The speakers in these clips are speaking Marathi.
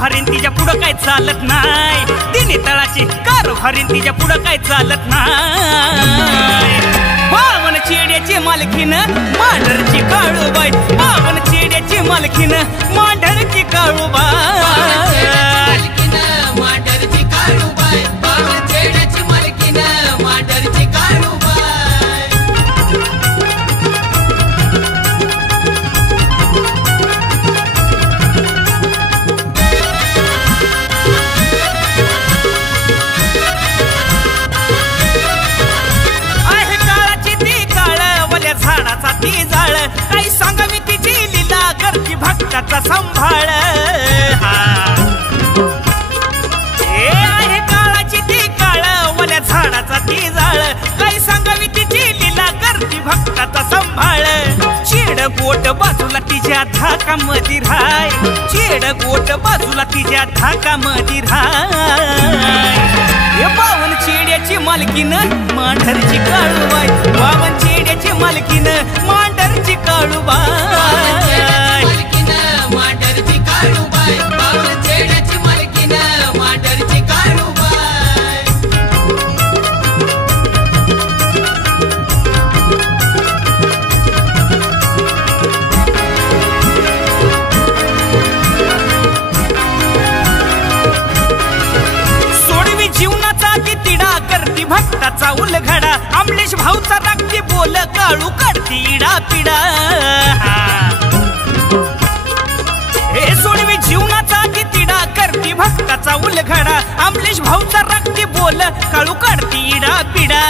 कारभारीन तिच्या पुढं काय चालत नाही, तिने तळाची कारभारीन तिच्या पुढं काय चालत नाही। बावन चेड्याची मालकीन मांढरची काळूबाई, बावन चेड्याची मालकीन मांढरची काळूबाई। ती जाळ काही सांगावी तिची लीला करती भक्ताचा सांभाळ। हे आहे काळाची ती काळ वल्या झाडाचा ती जाळ, काही सांगावी तिची लीला करती भक्ताचा सांभाळ। चेड गोट बाजूला तिच्या धाकामध्ये राय, चेड गोट बाजूला तिच्या धाकामध्ये राय। बावन चेड्याची मालकीन मांढरची काळूबाई, बावन चेड्याची मालकीन मांढरची काळूबाई। मांढरची काळूबाई, बावन चेड्याची मालकीन मांढरची काळूबाई। सोडवी जीवनाचा ती तिडा करती भक्ताचा उलघडा, अमलेश भाऊचा रागती बोल काळू काढती इडा पिडा। हे सोडवी जीवनाचा ती तिडा करती भक्ताचा उलघडा, अमलेश भाऊचा रागती बोल काळू काढती इडा पिडा।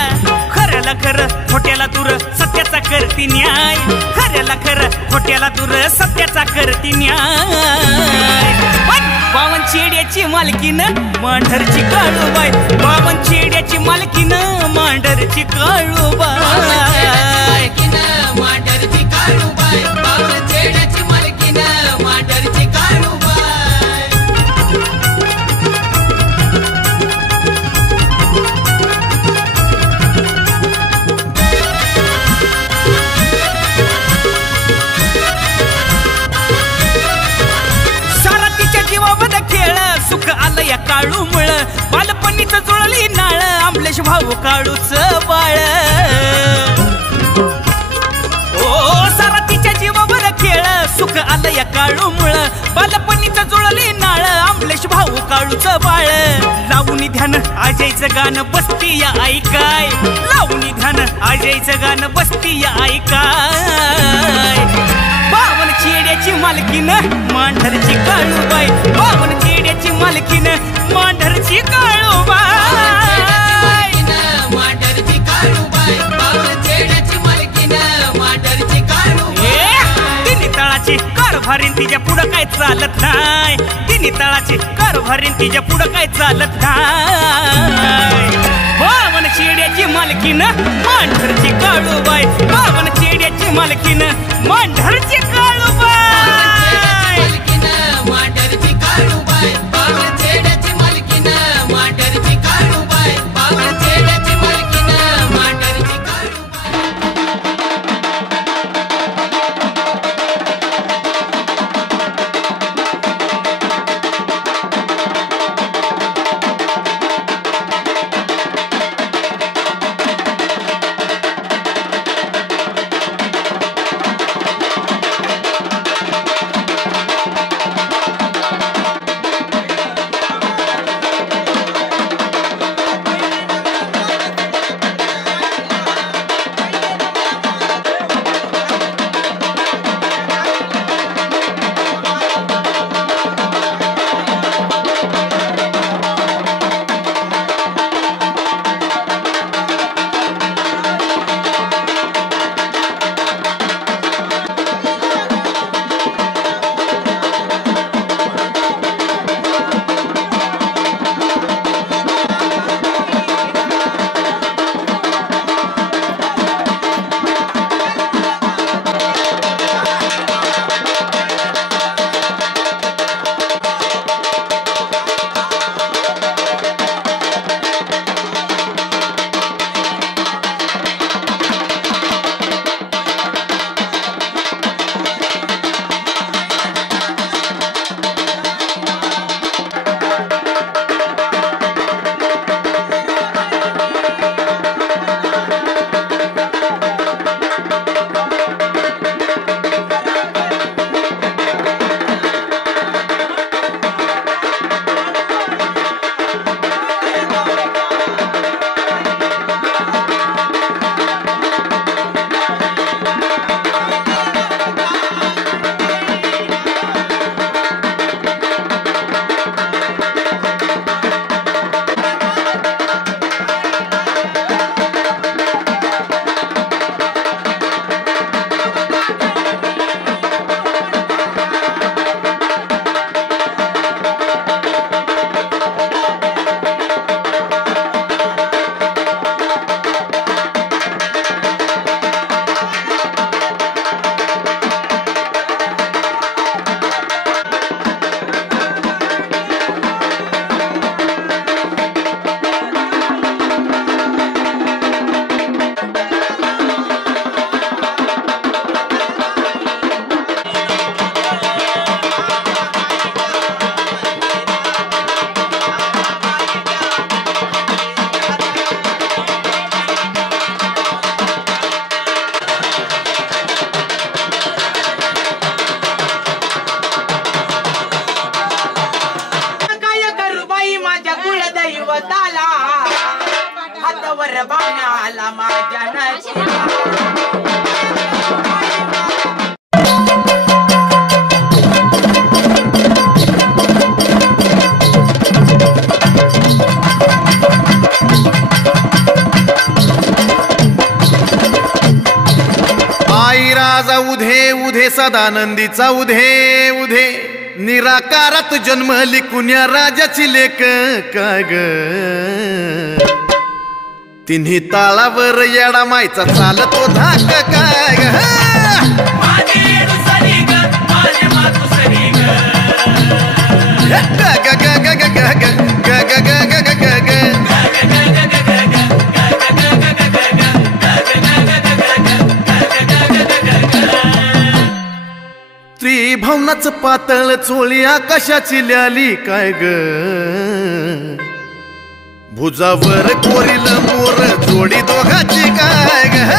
खऱ्याला खरं खोट्याला दूर सत्याचा करती न्याय, खऱ्याला खरं खोट्याला दूर सत्याचा करती न्याय। बावन चेड्याची मालकीन मांढरची काळूबाई, बावन चेड्याची मालकीन मांढरची काळूबाई। मांढरची काळूबाई, बावन चेड्याची मालकीन मांढरची काळूबाई। सुख आलं या काळू मुळ, बालपणीच जुळली नाळ अमलेश भाऊ काळूच बाळ। ओ सारा तिच्या जीवावर खेळ, सुख आलं या काळू मुळ, बालपणीच जुळली नाळ अमलेश भाऊ काळूच बाळ। लावून ध्यान अजयचं गाणं बसती या ऐकाय, लावून ध्यान अजयचं गाणं बसती या ऐकाय। बावन चेड्याची मालकीन मांढरची काळूबाई, बावन चेड्याची मालकीन मांढरची काळूबाई। मांढरची काळूबाई, बावन चेड्याची मालकीन मांढरची काळूबाई। तिने तळाची कारभारीन तिच्या पुढं काय चालत नाही, तिने तळाची कारभारीन तिच्या पुढं काय चालत नाही। बावन चेड्याची मालकीन मांढरची काळूबाई, बावन चेड्याची मालकीन मांढरची काळूबाई। मांढरची काळूबाई, बावन चेड्याची मालकीन मांढरची काळूबाई, बावन चेड्याची मालकीन मांढरची काळूबाई। अरे पाहुण्याला माझ्या नाची आई राजा उधे उधे सदानंदीचा उधे उधे निराकारात जन्मली कुण्या राजाची लेक काय ग तिन्ही ताळावर येडा मायचा चालतो धाक काय ग त्रिभुवनाच पातळ चोळी आकाशाची ल्याली काय ग भुजावर कोरील मोर जोडी दोघाची काय ग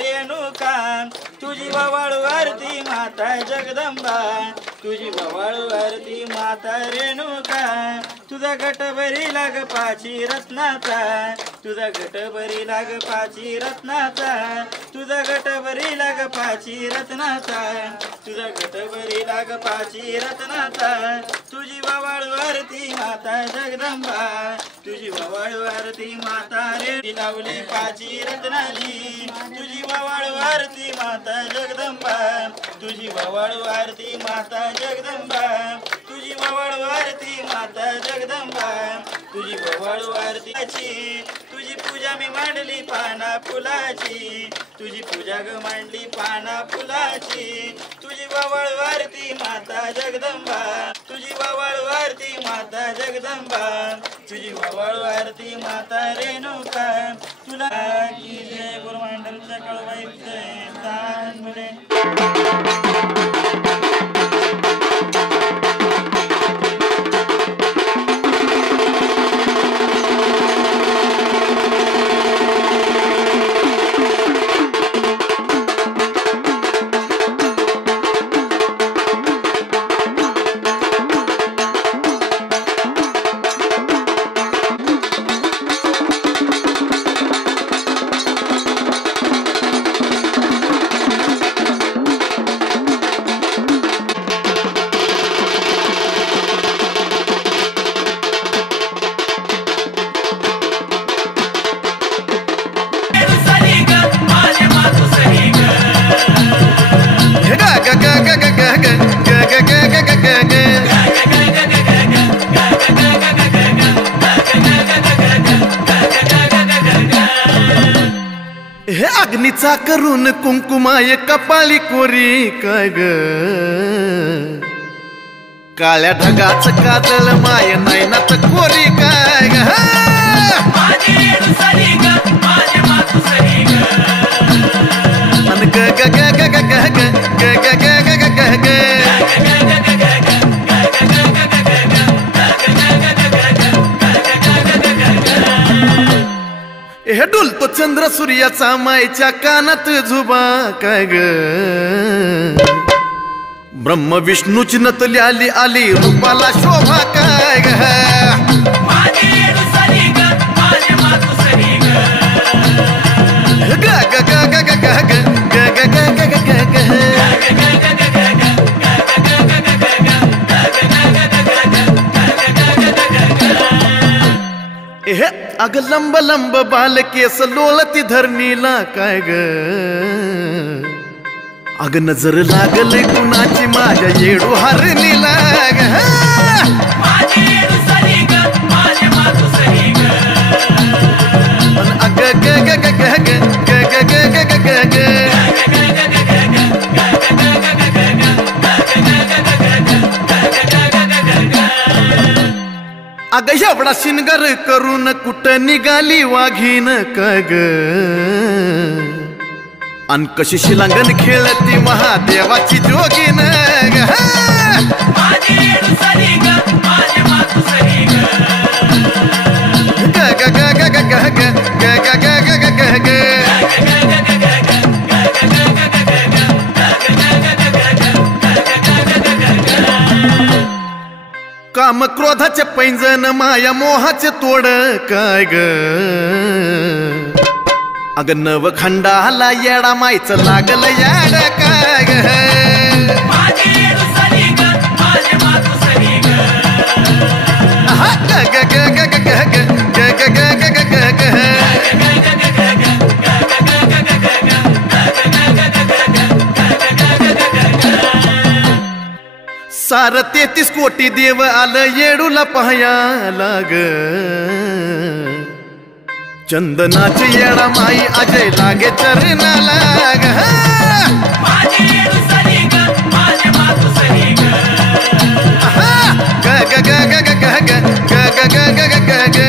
रेणुका तुझी ववाळू आरती माता जगदंबा तुझी ववाळू आरती माता रेणुका तुझा घटभरी लाग पाची रत्नाचा तुझा घटभरी लाग पाची रत्नाचा तुझा घटभरी लाग पाची रत्नाचा तुझा घटभरी लाग पाची रत्नाचा तुझी ववाळू आरती माता जगदंबा तुझी ववाळू आरती माता रे लावली पाची रत्नाची तुझी ववाळू आरती माता जगदंबा तुझी ववाळू आरती माता जगदंबा तुझी ववाळू आरती माता जगदंबा तुझी ववाळू आरतीची तुझी पूजा मी मांडली पाना फुलाची तुझी पूजा ग मांडली पाना फुलाची तुझी ववाळू आरती माता जगदंबा तुझी ववाळू आरती माता जगदंबा तुझी ववाळू आरती माता रेणुका तुला की जय गुरुमंडलच्या कळवाई जय दान मुले हे अग्नीचा करून कुंकुमाय कपाळी कोरी काय ग काळ्या ढगाच काजळ माय नैनात कोरी काय ग ग ग ग ग ग ग ग ग ग ग ग ग हे डुलतो चंद्र सूर्याचा मायच्या कानात झुबा काय ग ब्रह्म विष्णूची नतली आली आली रूपाला शोभा काय ग ग ग ग ग ग ग ग ग ग ग ग हे अग लंब लंब बाल केस लोळती धरणीला काय ग अग नजर लागले कुणाची माझ्या येडू हरणीला ग अग ग ग ग ग ग ग ग ग ग ग अग एवढा शिनगर करून कुठं निघाली वाघीन काय ग अन कशी शिलांगण खेळती महादेवाची जोगीन ग ग ग ग ग ग ग ग ग ग ग ग काम क्रोधाचे पैंजन माया मोहाचे तोड काय ग अग नव खंडाला येडा मायचं लागलं याड काय ग माझे येडू सरी ग माझे मातू सरी ग ग ग ग ग ग ग ग ग ग ग ग ग सार 33 कोटी देव आलं येडूला पाहायला ग चंदनाची येडा माई अजय लागे चरणाला ग माझे येडू सरी ग माझे मातू सरी ग ग ग ग ग ग ग ग ग ग ग ग ग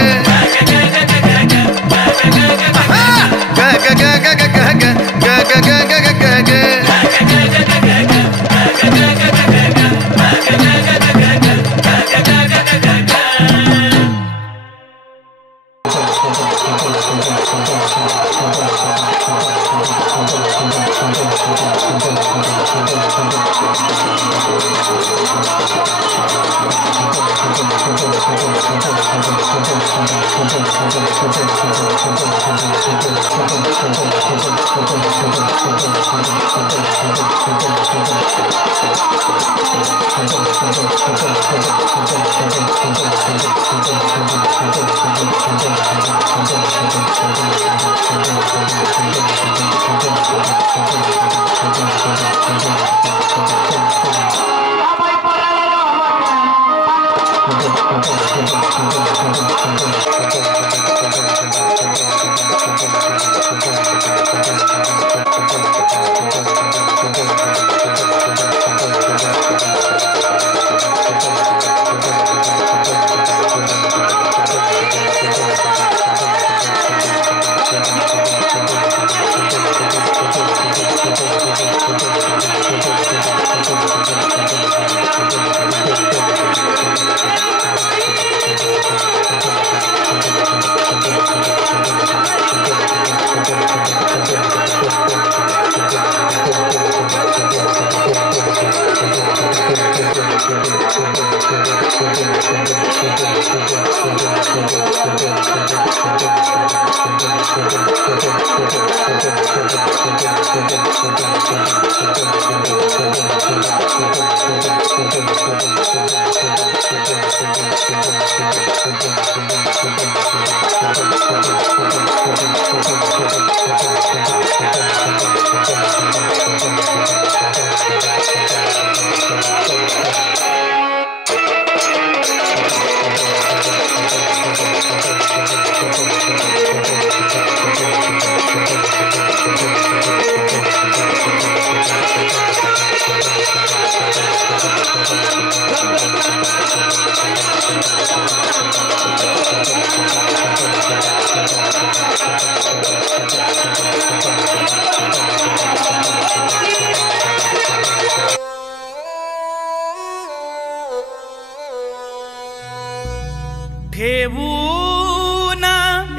ठेवून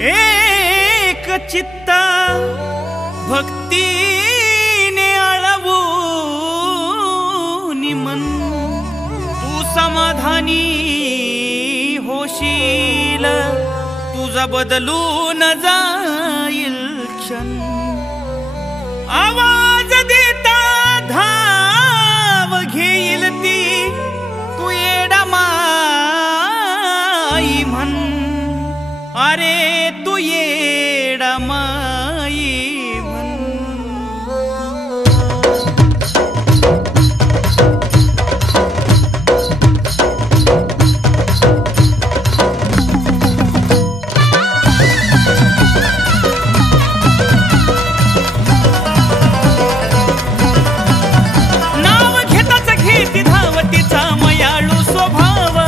एक चित्ता भक्तीने आळवून मन तू समाधानी होशील तुझा बदलून जाईल क्षण आवाज देता धाव घेईल ती तू येडा माई म्हण अरे तू येडा माई म्हण नाव घेताच घेती धावतीचा मयाळू स्वभाव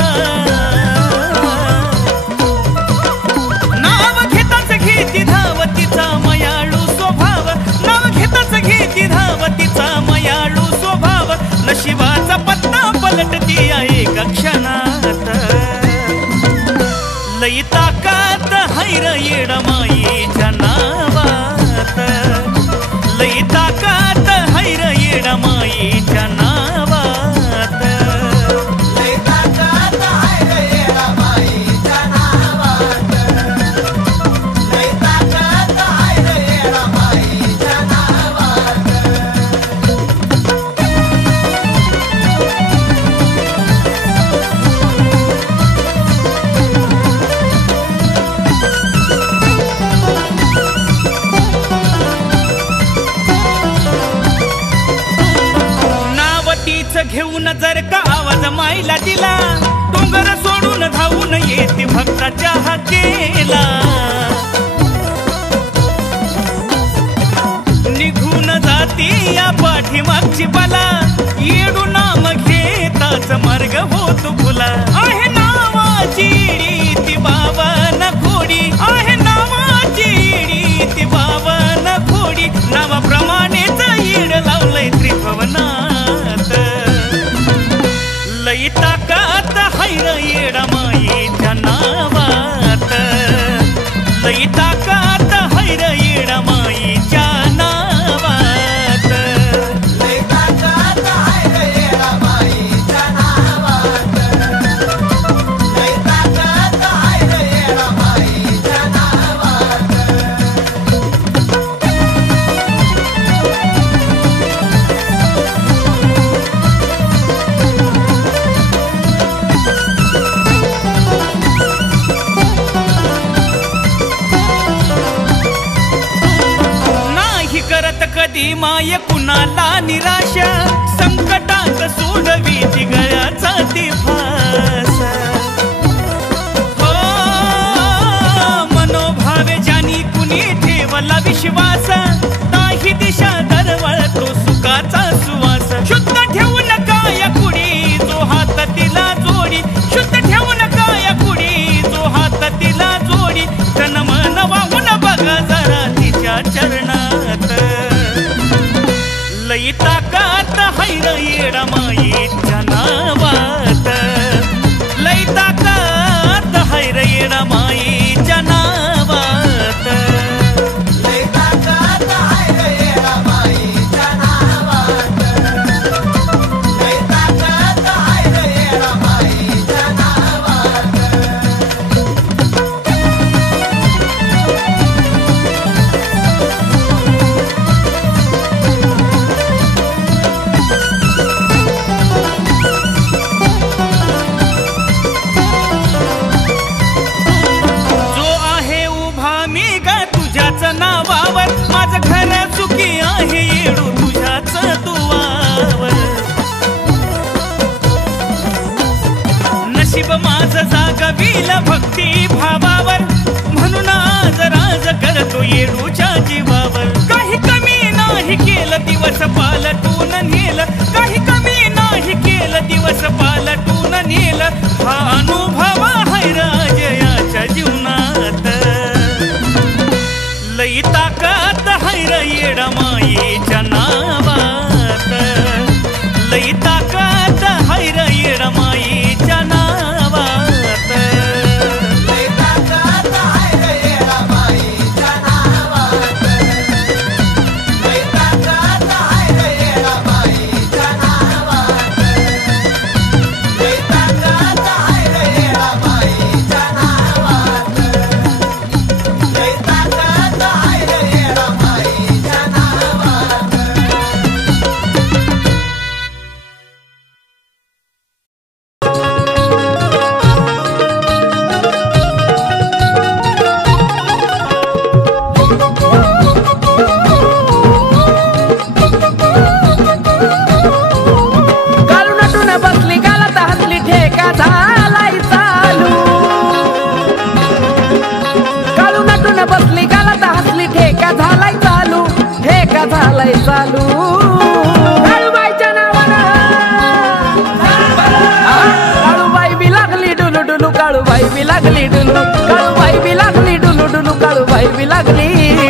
नाव घेताच घेती धावतीचा मयाळू स्वभाव नाव घेताच घेती धावतीचा मयाळू स्वभाव नशिबाचा पत्ता पलटती आहे एका क्षणात लई ताकात हैर येडमाईच्या नावात लई ताकात हैर येडमाईच्या नावात लई ताकात हैर येडमाईच्या नावात लई ताकात हैर कळस घेऊन जर का आवाज माईला दिला, डोंगर सोडून धावून येते भक्ताच्या हाकेला. निघून जाती या पाठीमागची बाला, येडू नाम घेताच मार्ग होतो फुला. आहे नावाची ती बावन खोडी, आहे नावाची ती बावन खोडी. नावाप्रमाणेच येड लावलंय त्रिभुवनात. लई ताकात हैर येडा माईच्या नावात. लई ताकात हैर येडा माईच्या नावात. लई ताकात आहे रे येडा माईच्या नावात. लई ताकात आहे रे येडा माईच्या नावात. नाही करत कधी माय कुणाला निराशा, संकटात सोडवी ती गळ्याचा ती फास. हो मनोभावे ज्यानी कुणी ठेवला विश्वास, नाही दिशा दरवळतो सुखाचा सुवास. शुद्ध ठेवून काय कुडी जो हात तिला जोडी, शुद्ध ठेवून काय कुडी जो हात तिला जोडी. तन मन वाहून बघा जरा तिच्या चरणात. लई ताकात हैर येडा माईच्या नावात. लई ताकात हैर येडा माईच्या नावात. लई ताकात आहे रे येडा माईच्या नावात. लई ताकात आहे रे येडा माईच्या नावात. जो आहे उभा मी गा तुझ्याच नावावर, माझं घर सुखी आहे येडू तुझ्याच दुवावर. नशीब माझं जागविल भक्ती भावावर, म्हणून आज राज करतो येडूच्या जीवावर. काही कमी नाही केलं दिवस पालटून नेलं, काही कमी नाही केलं दिवस पालटून नेलं. हा अनुभव आहे राजयाच्या जीवनात. लई ताकात हैर येडा माईच्या नावात. लई ताकात हैर येडा माईच्या नावात. लई ताकात आहे रे येडा माईच्या नावात. लई ताकात आहे रे येडा माईच्या नावात. लई ताकात आहे रे येडा माईच्या नावात. लई ताकात आहे रे येडा माईच्या नावात. कालू नटून बसली गालात हसली ठेका झालाय चालू. कालू नटून बसली गालात हसली ठेका झालाय चालू. ठेका झालाय चालू. काळूबाईच्या नावानं काळूबाई बी लागली डुलू डुलू. काळूबाई बी लागली डुलू. काळूबाई बी लागली डुलू डुलू. काळूबाई बी लागली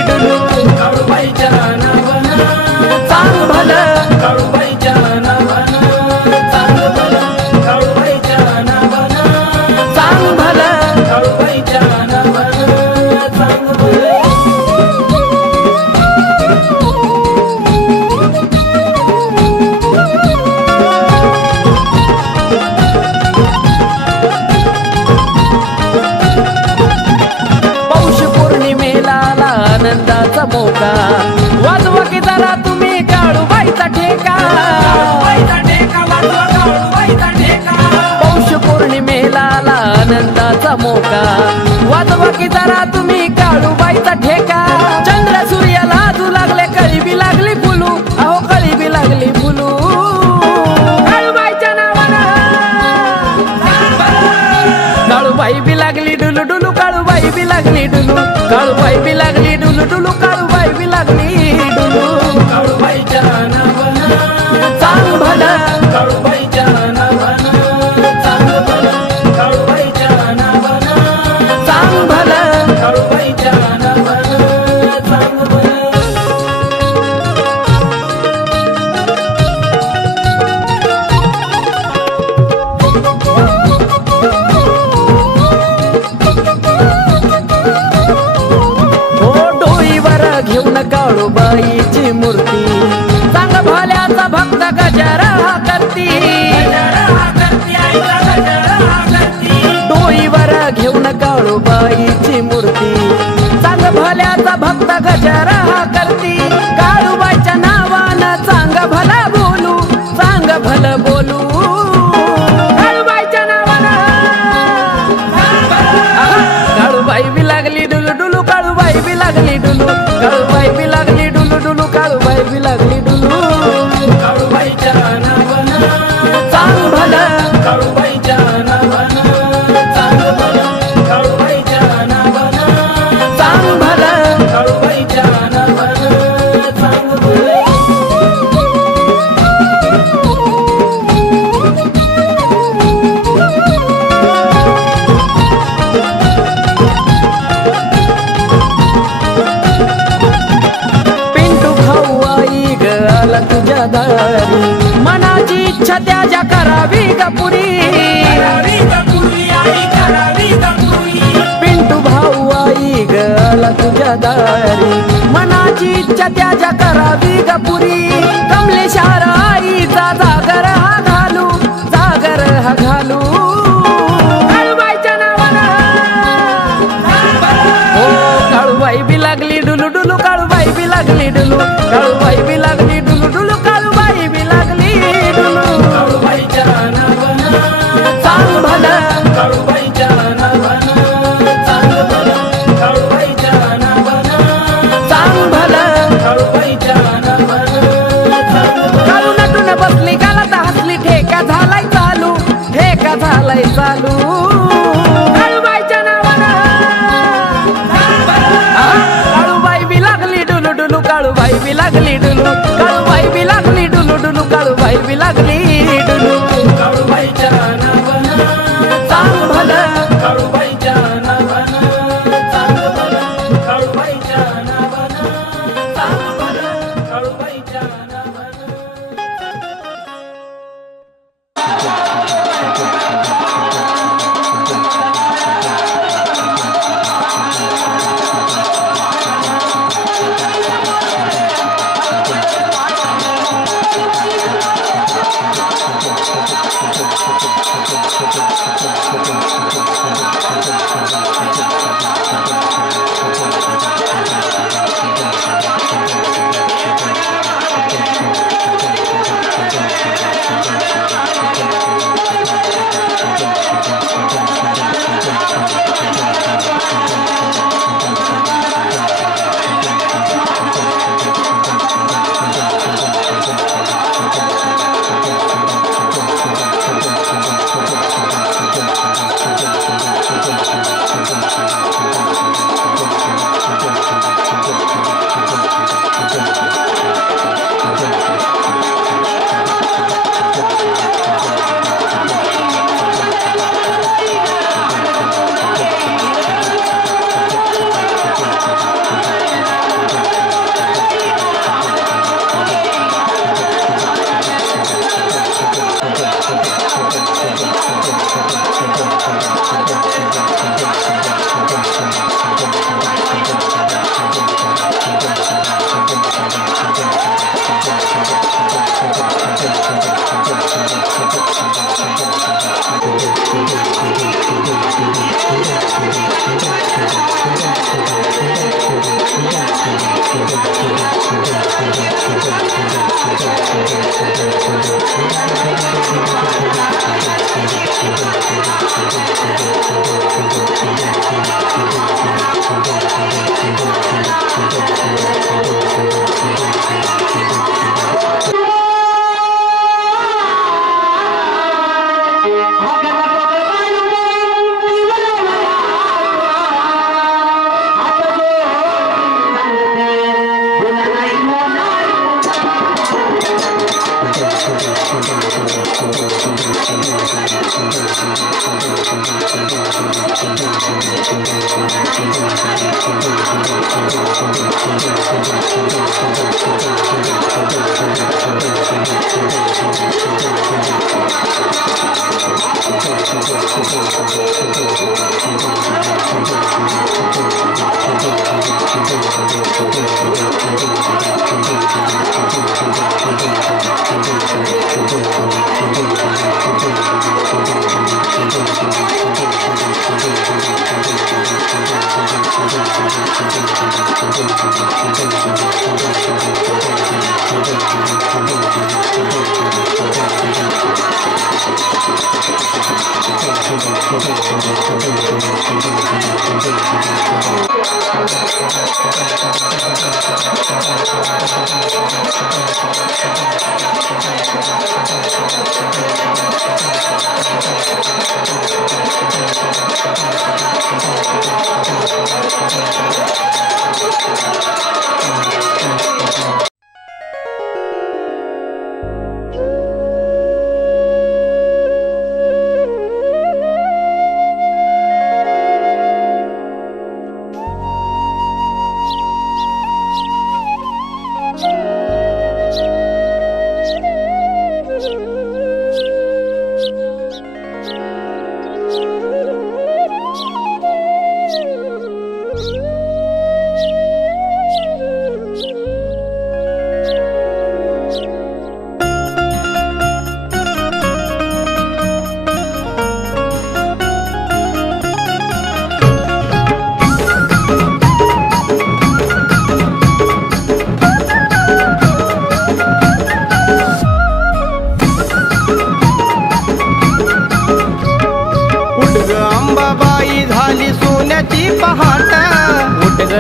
डुलू. काळूबाईच्या नावानं चांग भलं. काळूबाईच्या नावानं चांग भलं. काळूबाईच्या नावानं चांग भलं. काळूबाईच्या नावानं चांग भलं. पौष पौर्णिमेला आला आनंदाचा मोका. वाजवा की जरा तुम्ही काळूबाईचा ठेका. पौष पौर्णिमेला आला आनंदाचा मोका. वाजवा की जरा तुम्ही काळूबाईचा ठेका. चंद्र सूर्याला लाजू लागले, कळी बी लागली फुलू. अहो कळी बी लागली फुलू. काळूबाई बी लागली डुलू डुलू काळूबाई बी लागली डुलू काळूबाईच्या नावानं चांग भलं काळूबाईच्या नावानं चांग भलं काळूबाईच्या नावानं चांग भलं काळूबाईच्या नावानं चांग भलं घेऊन काळूबाईची मूर्ती चांग भल्याचा भक्त गजरा करती डोईवर घेऊन काळूबाईची मूर्ती चांग भल्याचा भक्त गजरा करती काळूबाईच्या नावानं चांग भला बोलू चांग भलं बोलू काळूबाईच्या नावानं काळूबाई बी लागली डुलू डुलू काळूबाई बी लागली डुलू काळूबाई बी लागली डुलू डुलू काळूबाई बी लागली डुलू काळूबाईच्या नावानं चांग भलं काळूबाईच्या नावानं चांग भलं काळूबाईच्या नावानं चांग भलं काळूबाईच्या नावानं चांग भलं तुझ्या दारी मनाची इच्छा त्याच्या करावी गपुरी पिंटू भाऊ आई गला तुझ्या दारी मनाची इच्छा त्याच्या करावी गपुरी कमलेशार आईचा जागर हा घालू जागर हा घालू काळूबाईच्या नावानं हो काळूबाई बी लागली डुलू डुलू काळूबाई बी लागली डुलू काळूबाई बी लागली डुलू डुलू काळूबाई बी लागली डुलू काळूबाईच्या नावानं चांग भलं काळूबाईच्या नावानं चांग भलं काळूबाईच्या नावानं चांग भलं काळूबाईच्या नावानं काळू नटून बसली गालात हसली ठेका झालाय चालू काळूबाईच्या नावानं काळूबाई बी लागली डुलू डुलू काळूबाई बी लागली डुलू काळूबाई बी लागली डुलू डुलू काळूबाई बी लागली डुलू काळूबाईच्या नावानं चांग भलं काळूबाईच्या नावानं चांग भलं काळूबाईच्या नावानं चांग भलं काळूबाईच्या नावानं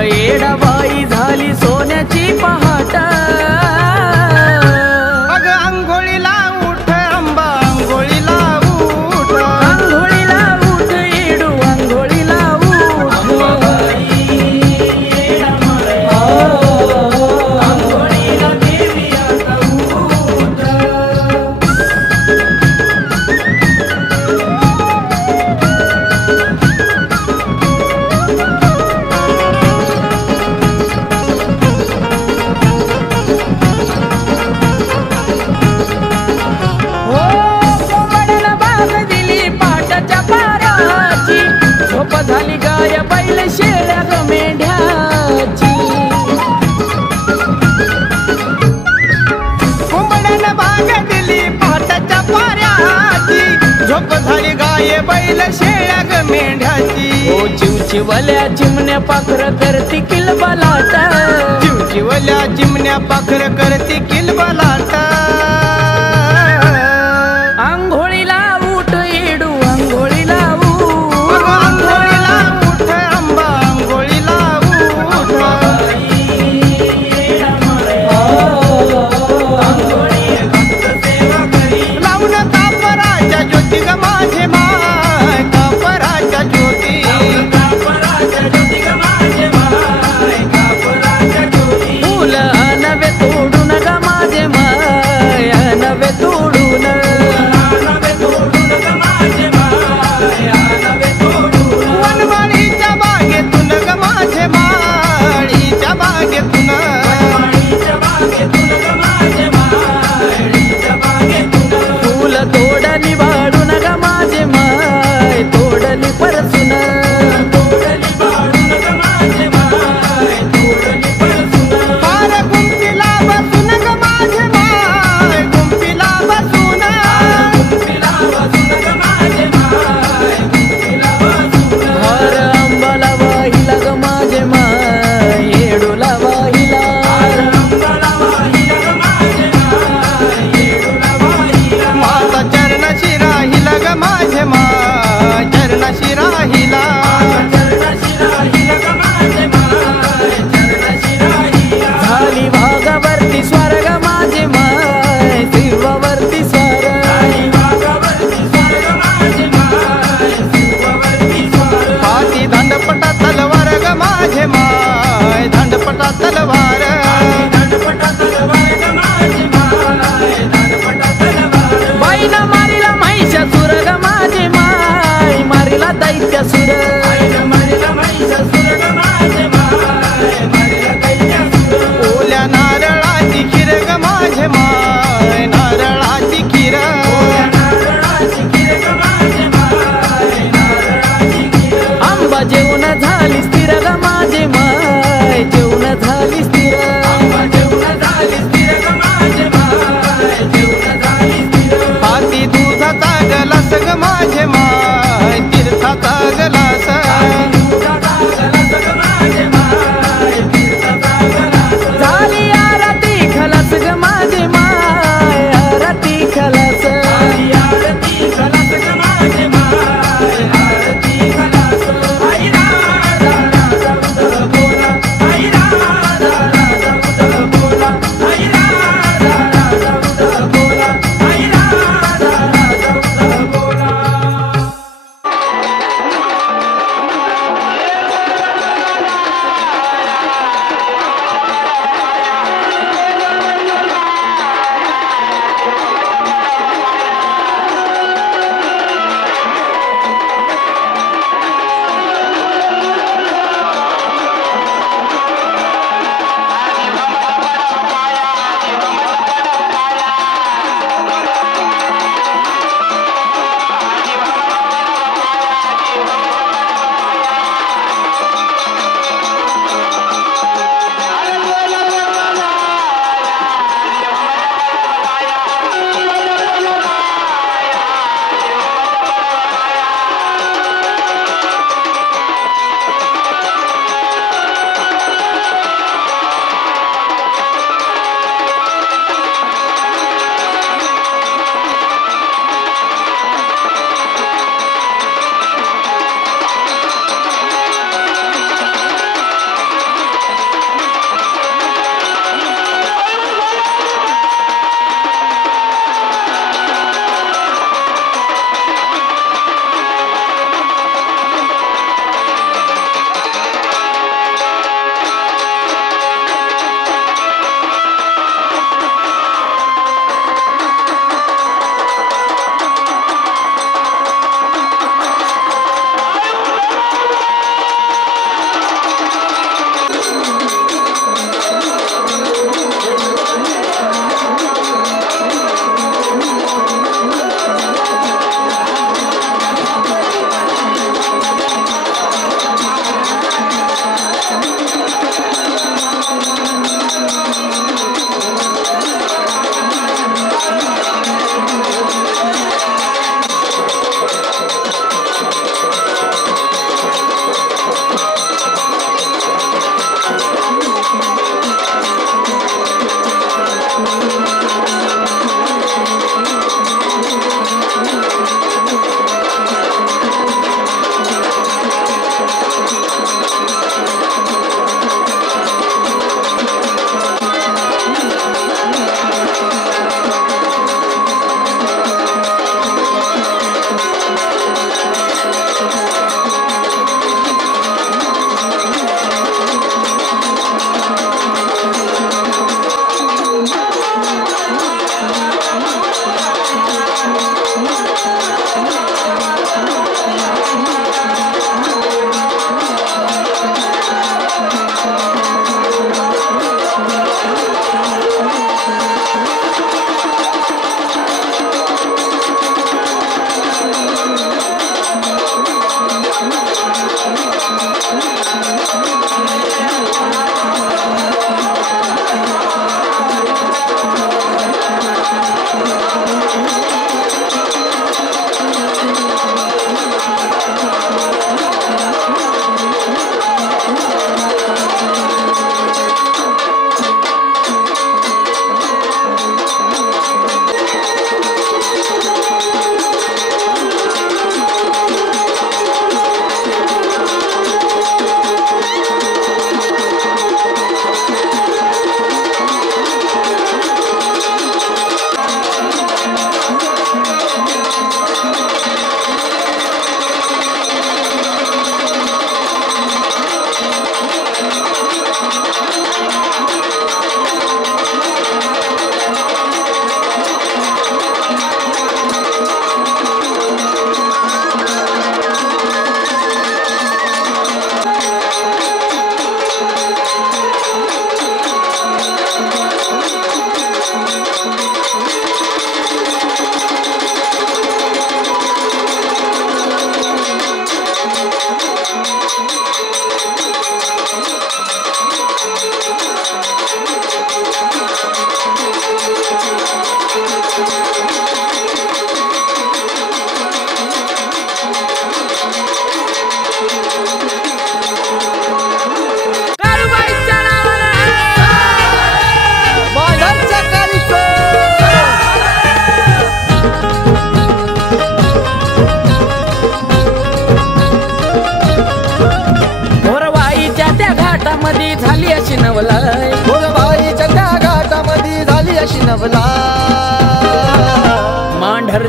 येडाबाई झाली सोन्याची पहाट. अग आंघोळीला उठ अंबा आंघोळीला उठ, आंघोळीला उठ येडू आंघोळीला उठ. आंघोळीला देवी आता उठ. झोप झाली गाय बैल शेळ्या ग मेंढ्याची. कोंबड्यानं बाग दिली पहाटाच्या पाऱ्याची, झोप झाली गाय बैल शेळ्या ग मेंढ्याची. ओ चिवचिवल्या चिमण्या पाखर करती किलबलाट, चिवचिवल्या चिमण्या पाखर करती किलबलाट. आंघोळीला उठ येडू आंघोळीला उठ. आंघोळीला उठ अंबा आंघोळीला उठ. लावून कापराच्या ज्योती ग माझे माय, कापराच्या ज्योती. फुल नवे तोडून ग माझे माय,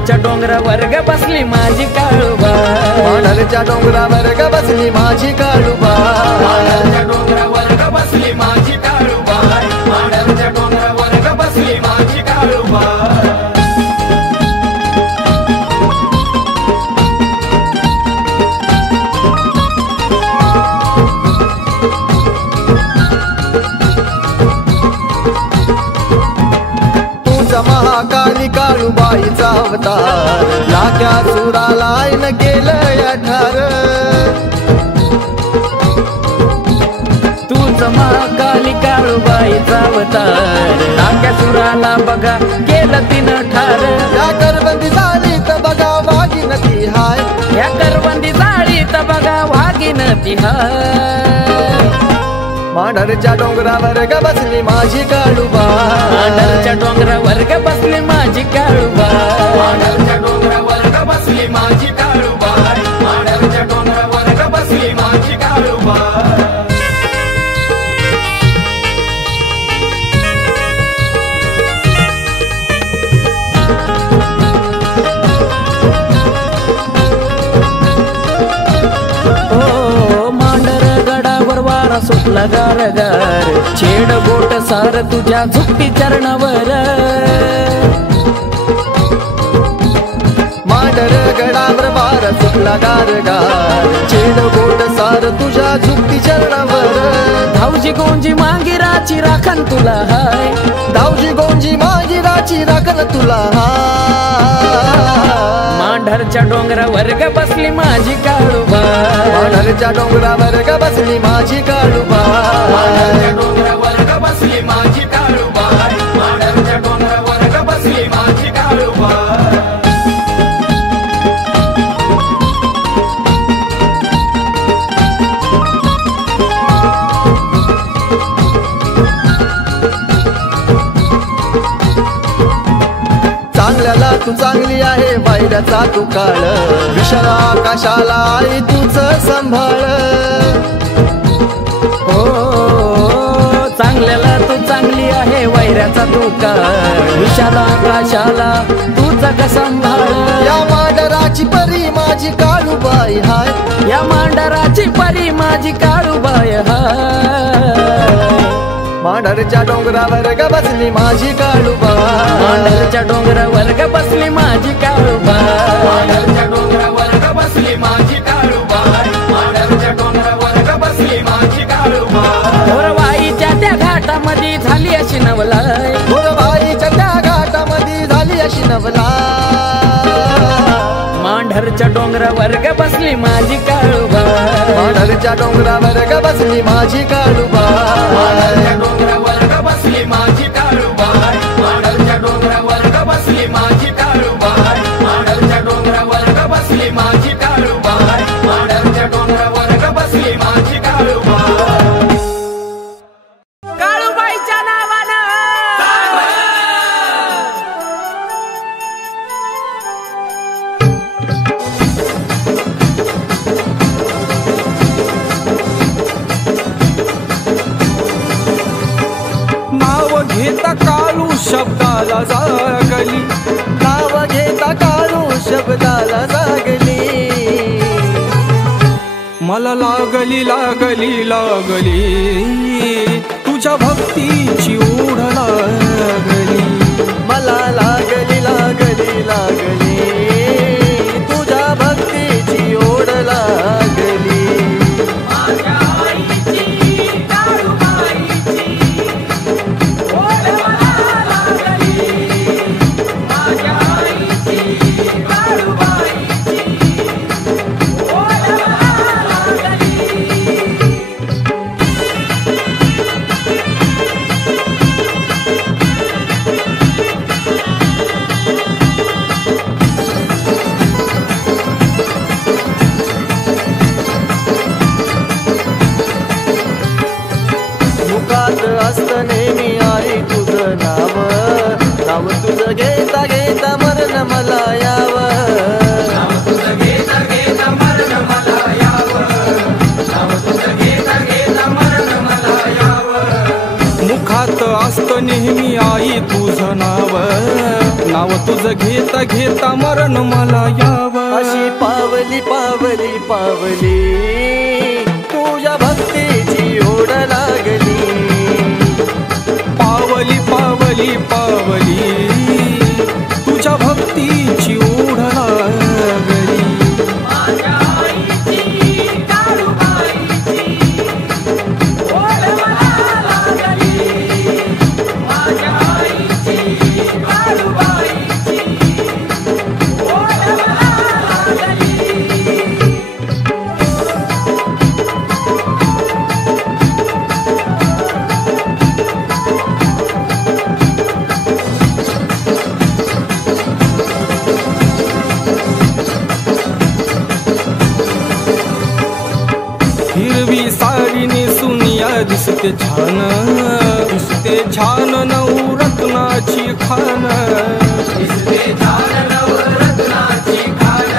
मांढरच्या डोंगरावर ग बसली माझी काळूबाई मांढरच्या डोंगरावर ग बसली माझी काळूबाई मांढरच्या डोंगरावर ग बसली माझी काळूबाई मांढरच्या डोंगरावर ग बसली माझी काळूबाई महाकाली काळूबाईचा अवतार लाख्या सुराला आईन केलं ठार तूच महाकाली काळूबाईचा अवतार लाख्या सुराला बघा केलं तिनं ठार या करबंदी जाळीत बघा वाघीन ती हाय या करबंदी जाळीत बघा वाघीन ती हाय मांढरच्या डोंगरावर ग बसली माझी काळूबाई मांढरच्या डोंगरावर ग बसली माझी काळूबाई मांढरच्या डोंगरावर ग बसली माझी काळूबाई मांढरच्या डोंगरावर ग बसली माझी काळूबाई सुटला गार गार छेड बोट सार तुझ्या झुकती चरणावर मांढर गडावर बार सुटला गार गार छेड बोट सार तुझ्या झुकती चरणावर धावजी गोंजी मांगिराची राखण तुला हाय धावजी गोंजी मांगिराची राखण तुला हाय मांढरच्या डोंगरावर ग बसली माझी काळूबाई मांढरच्या डोंगरावर ग बसली माझी काळूबाई मांढरच्या डोंगरावर ग बसली माझी काळूबाई मांढरच्या डोंगरावर ग बसली माझी काळूबाई चांगल्याला तू चांगली आहे वाईराचा तू काळ विशाल आकाशाला आई तुझ संभाळ हो चांगल्याला तू चांगली आहे वैऱ्याचा तू काळ विशाल आकाशाला तुझा का संभाळ या मांढराची परी माझी काळूबाई हाय या मांढराची परी माझी काळूबाई हाय मांढरच्या डोंगरावर ग बसली माझी काळूबाई मांढरच्या डोंगरावर ग बसली माझी काळूबाई मांढरच्या डोंगरावर ग बसली माझी काळूबाई मांढरच्या डोंगरावर ग बसली माझी काळूबाई गोरवाईच्या त्या घाटामध्ये झाली अशी नवलाई गोरवाईच्या त्या घाटामध्ये झाली अशी नवलाई मांढरच्या डोंगरावर ग बसली माझी काळूबाई मांढरच्या डोंगरावर ग बसली माझी काळूबाई मांढरच्या डोंगरावर ग बसली माझी काळूबाई मांढरच्या डोंगरावर ग बसली माझी काळूबाई मांढरच्या डोंगरावर ग बसली माझी काळूबाई मांढरच्या डोंगरावर ग बसली माझी काळूबाई काळूबाईच्या नावानं घेता काळू शब्दाला जागली नाव घेता काळू शब्दाला जागली मला लागली लागली लागली तुझ्या भक्तीची ओढ लागली मला लागली लागली लागली तुझ्या भक्तीची ओढ लागली नाव तुझं घेता घेता मरण मला यावं. अशी पावली पावली पावली तुझ्या भक्तीची ओढ लागली. पावली पावली पावली तुझ्या भक्तीची ओढ लागली. माझ्या आईची काळूबाईची ओढ मला लागली. माझ्या आईची काळूबाईची ओढ मला लागली. हिरवी साडी नेसून या दिसते छान, दिसते छान नवरत्नाची खान. दिसते छान नवरत्नाची खान,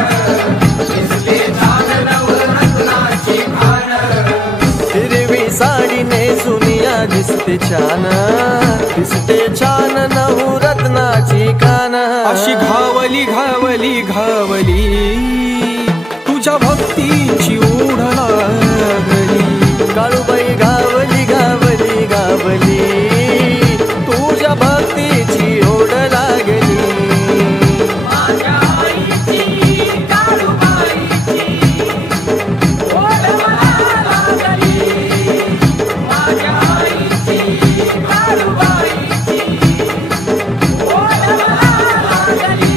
दिसते छान नवरत्नाची खान. हिरवी साडी नेसून या दिसते छान, दिसते छान नवरत्नाची कान. अशी घावली घावली घावली तुझ्या भक्तीची ओढ लागली. काळूबाई गावली गावली गावली तुझ्या भक्तीची ओढ लागली. माझ्या आईची काळूबाईची ओढ मला लागली. माझ्या आईची काळूबाईची ओढ मला लागली.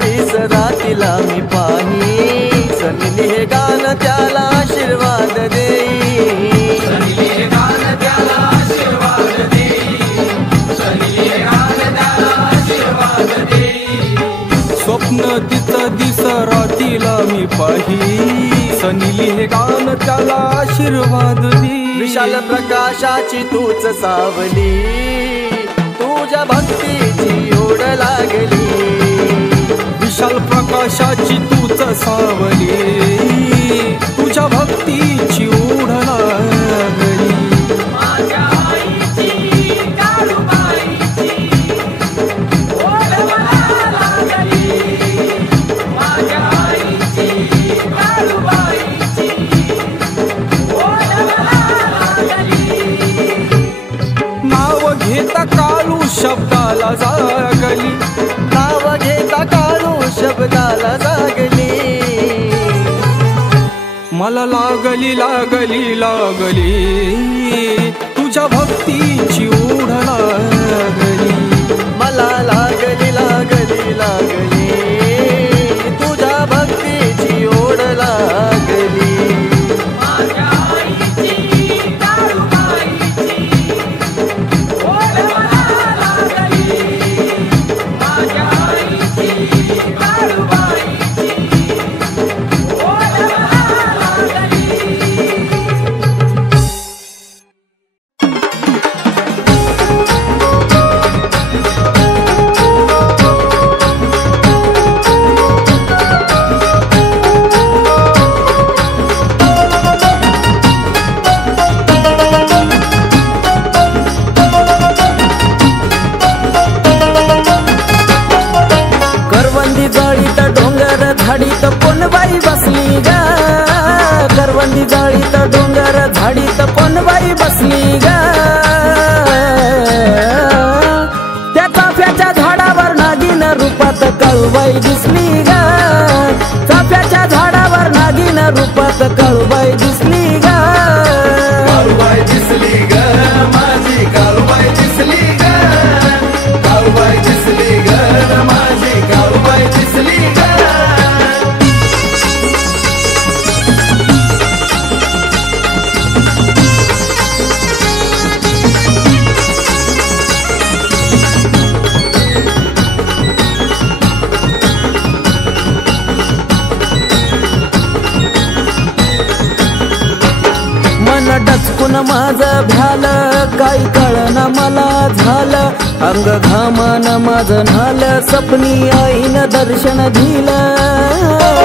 दिस रातीला मी पाही सनली हे गाण त्याला आशीर्वाद देई. सनली गान त्याला आशीर्वाद देई. सनली गान त्याला आशीर्वाद देई. स्वप्न तिचं दिस रातीला मी पाही सनिली हे गान त्याला आशीर्वाद दे. विशाल प्रकाशाची तूच सावली तुझ्या भक्तीची ओढ लागली. विशाल प्रकाशाची तूच सावली तुझ्या भक्तीची ओढ लागली. माझ्या आईची काळूबाईची ओढ मला लागली. माझ्या आईची काळूबाईची ओढ मला लागली. नाव घेता काळू शब्दाला जागली. नाव घेता काळू शब्दाला जागली. मला लागली लागली लागली तुझ्या भक्तीची ओढ लागली. मला लागली लागली लागली तुझ्या भक्तीची ओढ लागली. माझ्या आईची काळूबाईची ओढ मला लागली. माझ्या आईची काळूबाईची ओढ मला लागली. करवंदी जाळीत डोंगर झाडीत कोण बाई बसली ग. करवंदी जाळीत डोंगर झाडीत कोण बाई बसली ग. त्या चाफ्याच्या झाडावर नागिन रूपात काळूबाई दिसली ग. चाफ्याच्या झाडावर नागिन रूपात काळूबाई दिसली ग. काळूबाई दिसली ग माझी काळूबाई दिसली ग. काळूबाई दिसली ग माझी काळूबाई दिसली ग. मन डचकून माझं भ्याल काही कळ दर्शन मला झालं, अंग घामान माझं न्हालं, सपनी आईनं दर्शन दिलं.